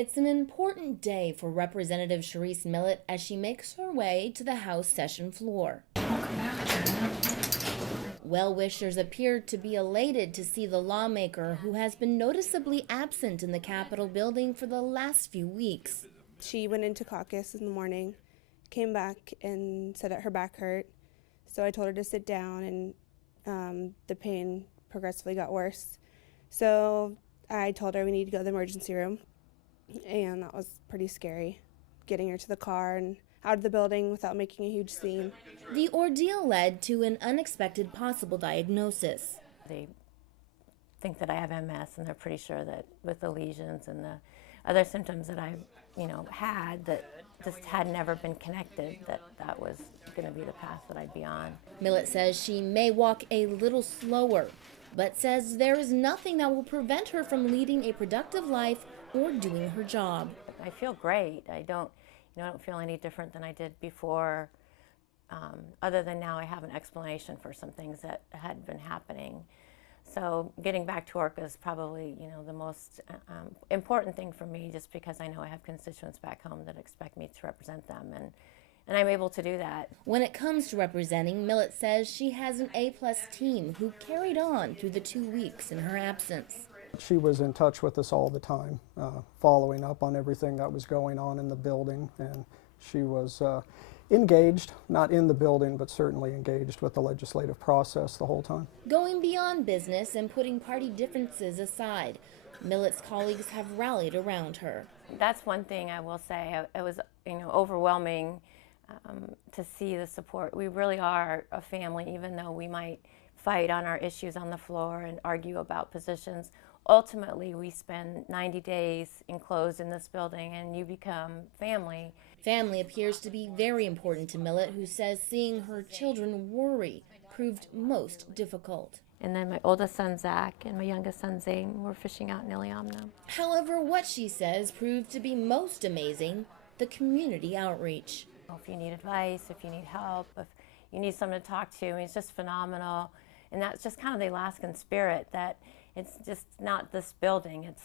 It's an important day for Representative Charisse Millett as she makes her way to the House session floor. Well-wishers appeared to be elated to see the lawmaker who has been noticeably absent in the Capitol building for the last few weeks. She went into caucus in the morning, came back and said that her back hurt. So I told her to sit down, and the pain progressively got worse. So I told her we need to go to the emergency room, and that was pretty scary, getting her to the car and out of the building without making a huge scene. The ordeal led to an unexpected possible diagnosis. They think that I have MS, and they're pretty sure that with the lesions and the other symptoms that I've, had, that just had never been connected, that was going to be the path that I'd be on. Millett says she may walk a little slower, but says there is nothing that will prevent her from leading a productive life or doing her job. I feel great. I don't feel any different than I did before, other than now I have an explanation for some things that had been happening. So getting back to work is probably, the most important thing for me, just because I know I have constituents back home that expect me to represent them, and I'm able to do that. When it comes to representing, Millett says she has an A-plus team who carried on through the 2 weeks in her absence. She was in touch with us all the time, following up on everything that was going on in the building, and she was engaged, not in the building, but certainly engaged with the legislative process the whole time. Going beyond business and putting party differences aside, Millett's colleagues have rallied around her. That's one thing I will say. It was, overwhelming to see the support. We really are a family, even though we might fight on our issues on the floor and argue about positions. Ultimately, we spend 90 days enclosed in this building, and you become family. Family appears to be very important to Millett, who says seeing her children worry proved most difficult. And then my oldest son, Zach, and my youngest son, Zane, were fishing out in Iliamna. However, what she says proved to be most amazing, the community outreach. If you need advice, if you need help, if you need someone to talk to, it's just phenomenal. And that's just kind of the Alaskan spirit, that it's just not this building, it's,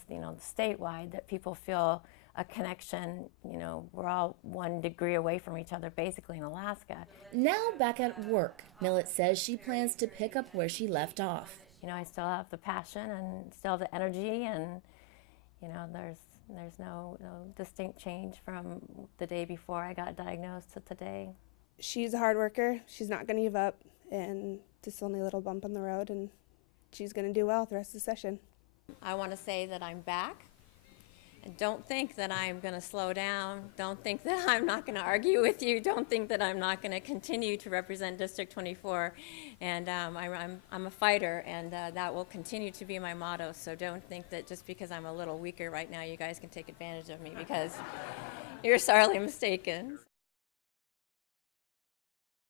statewide, that people feel a connection. We're all 1 degree away from each other, basically, in Alaska. Now back at work, Millett says she plans to pick up where she left off. I still have the passion and still have the energy, and, there's no distinct change from the day before I got diagnosed to today. She's a hard worker. She's not going to give up, and this is only a little bump on the road, and she's going to do well the rest of the session. I want to say that I'm back, and don't think that I'm going to slow down. Don't think that I'm not going to argue with you. Don't think that I'm not going to continue to represent District 24. And I'm a fighter, and that will continue to be my motto. So don't think that just because I'm a little weaker right now, you guys can take advantage of me, because you're sorely mistaken.